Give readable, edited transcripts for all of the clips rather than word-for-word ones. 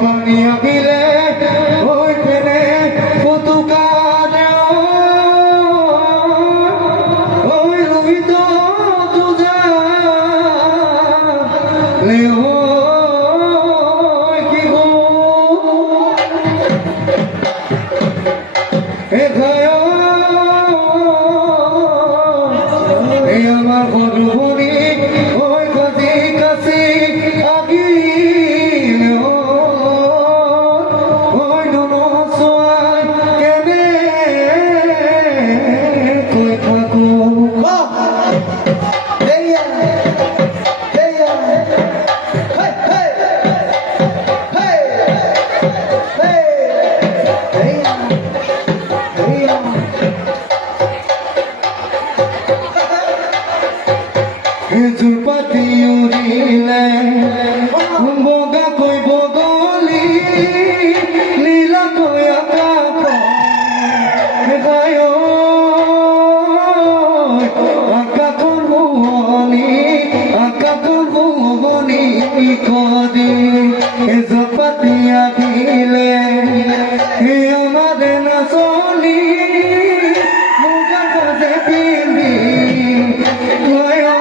Pania Gile, hoy pene, Putucada, hoy Lubito, Tuda, Leo, Kigo, Egayo, Eyamar Hodubuni, hoy Kasi Kasi, Agi. Zulpati urile, boga koi bogoli, lila koi akako, gayo, akakon buoni kodi, Zulpati agile, amade nasoli, boga kaze pindi, gayo.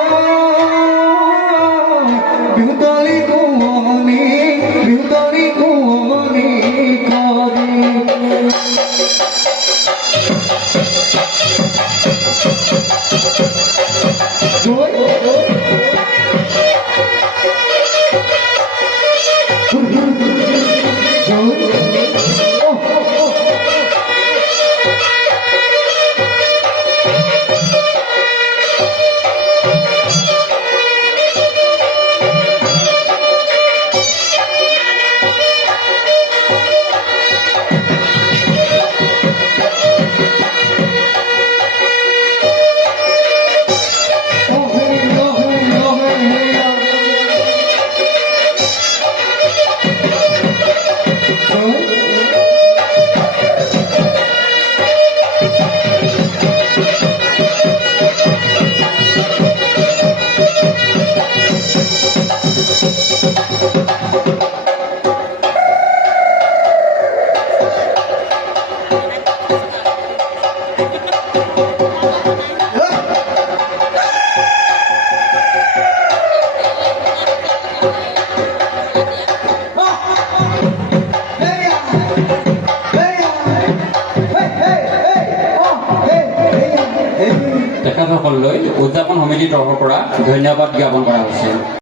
তেখেতসকললৈ উদযাপন সমিতিৰ তৰফৰ পৰা ধন্যবাদ জ্ঞাপন কৰা হৈছে।